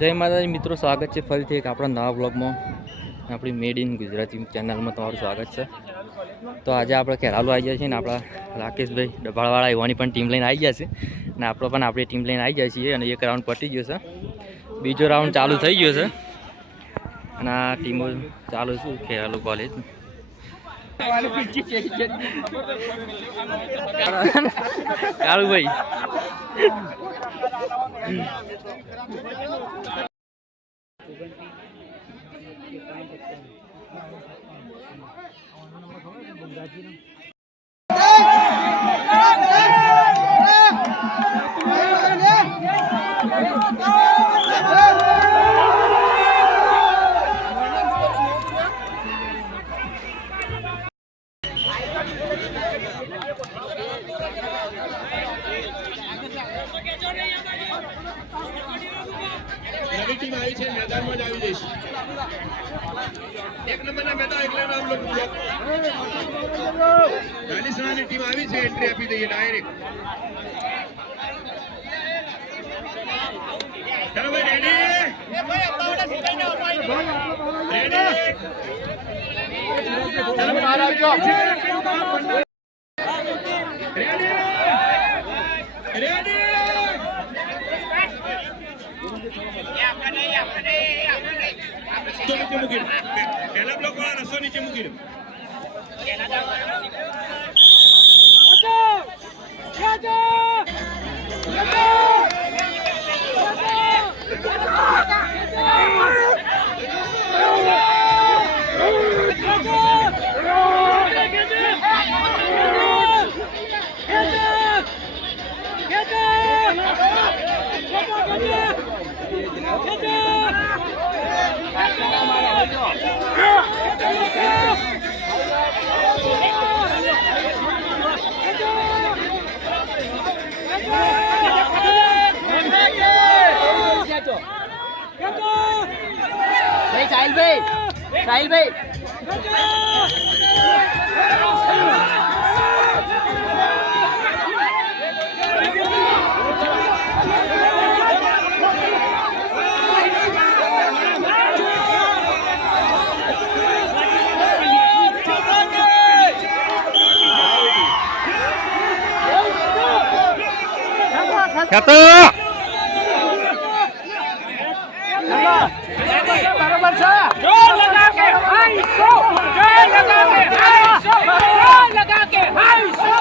જય માતાજી મિત્રો, સ્વાગત છે ફરીથી એક આપણા નવા બ્લોગમાં. આપણી મેડ ઇન ગુજરાતી ચેનલમાં તમારું સ્વાગત છે. તો આજે આપણે ખેરાલુ આવી જાય છે ને આપણા રાકેશભાઈ ડભાળવાળા એવાની પણ ટીમ લઈને આવી ગયા છે અને આપણે પણ આપણી ટીમ લઈને આવી જાય છીએ. અને એક રાઉન્ડ પતી ગયો છે, બીજો રાઉન્ડ ચાલુ થઈ ગયો છે અને આ ટીમો ચાલુ છે ખેરાલુ કોલેજ. કાળુભાઈ ટીમ આવી છે, મેદાનમાં જ આવી જઈશ. એક નંબરના મેદાન એટલે નામ લોકો ચાલીસરાની ટીમ આવી છે, એન્ટ્રી આપી દઈએ ડાયરેક્ટ. ચાલો ભાઈ, રેડી ચાલો બહાર આવજો. નીચે મૂકી પહેલા બ્લોક વાળા રસ્તો નીચે મૂકી દો. સાહિલભાઈ બરોબર છે. જોર લગા કે હાઈ શો, જોર લગા કે હાઈ શો, જોર લગા કે હાઈ શો,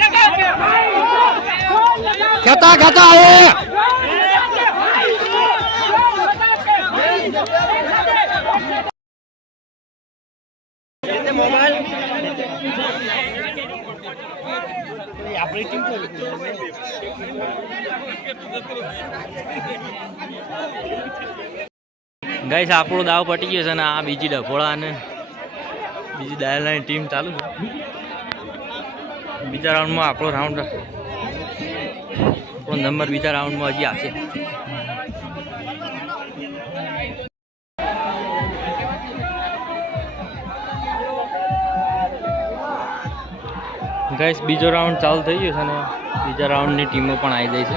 લગા કે હાઈ શો, ખેતા ખેતા આવે આપણી ટીમ ગાઈસ, આપણો દાવ પટી ગયો છે અને આ બીજી ડફોળા અને બીજી ડાયલની ટીમ ચાલુ છે. બીજા રાઉન્ડમાં આપણો નંબર બીજા રાઉન્ડમાં હજી આવશે. ગાઈસ, બીજો રાઉન્ડ ચાલુ થઈ ગયો છે અને બીજા રાઉન્ડની ટીમો પણ આવી જાય છે.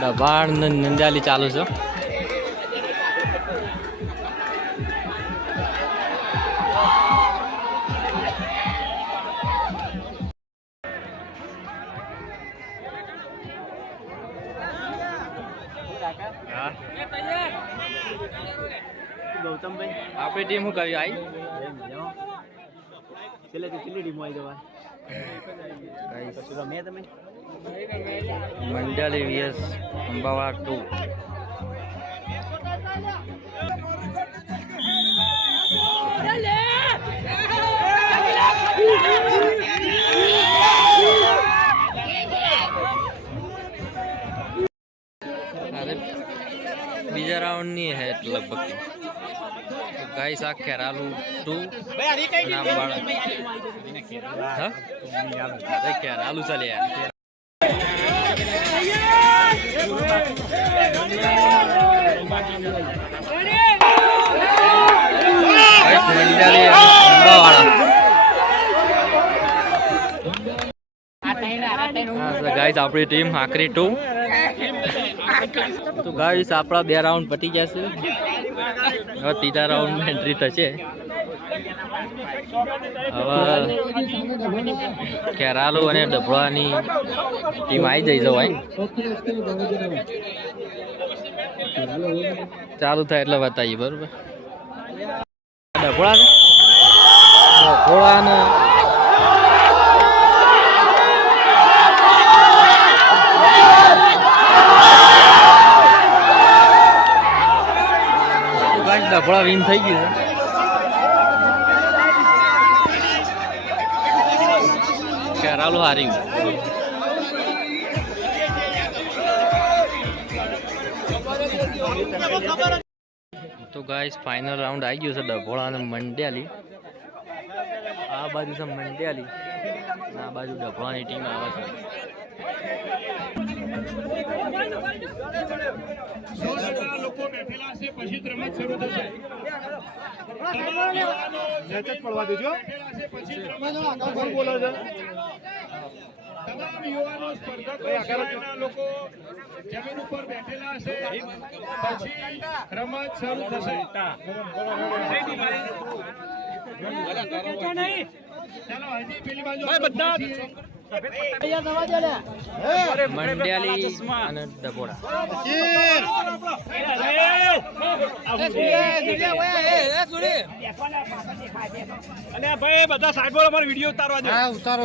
દબાણ નંજાલી ચાલુ છે. ગૌતમભાઈ આપણી ટીમ શું કરી આવી છેલ્લેથી છેલ્લી ટીમો આવી જવા મેં તમે મંડળી વીએસ અંબાવાડા 2. બીજા રાઉન્ડની હે લગભગ. ગાઈસ, આ ખેરાલુ 2 નામ વાળા ખેરાલુ ચાલે યાર. મંડાલી અંબાવાળા ગાઈસ આપણી ટીમ આખરી 2. તો ગાઈસ આપણા 2 રાઉન્ડ પતી જશે. હવે ત્રીજા રાઉન્ડમાં એન્ટ્રી થશે. હવે કેરાલો અને ડભળાની ટીમ આવી જઈ જવાય. ચાલુ થાય એટલે બતાવીએ બરોબર. ડભળા ને ડભળા વિન થઈ ગયું છે. કેરાલો હારી ગયું. તો ગાઈસ ફાઇનલ રાઉન્ડ આવી ગયો છે. ડભોળા અને મંડ્યાલી. આ બાજુ છે મંડ્યાલી, આ બાજુ ડભોળાની ટીમ આવે છે. લોકો બેઠેલા છે, પછી જ રમત શરૂ થશે. પડવા દેજો. પછી જ રમત બોલો છે. તમામ યુવાનો સ્પર્ધકો સિવાયના લોકો જમીન ઉપર બેઠેલા છે, પછી રમત શરૂ થશે. ચાલો હજી પેલી બાજુ બધા મંડ્યાલી અને ડભોળા. અને ભાઈ બધા સાઈડ પર અમારો વિડિયો ઉતારવા દો. હા ઉતારો.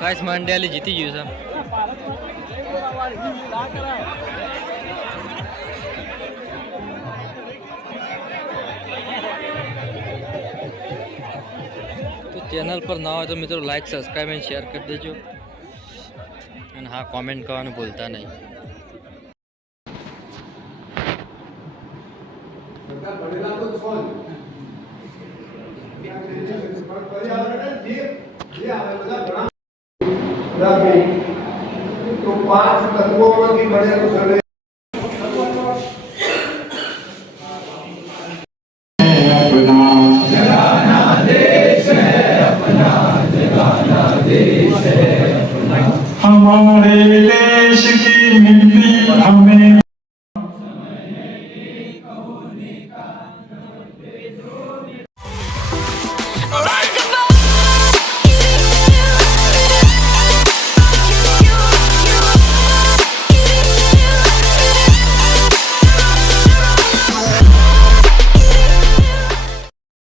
ગાઈસ મંડ્યાલી જીતી ગયું છે. તો ચેનલ પર ના હોય તો મિત્રો લાઈક, સબસ્ક્રાઈબ અને શેર કરી દેજો. અને હા, કોમેન્ટ કરવાનું ભૂલતા નહીં. તો 5 તત્વોમાંથી બનેલું શરીર हमारे देश की मिट्टी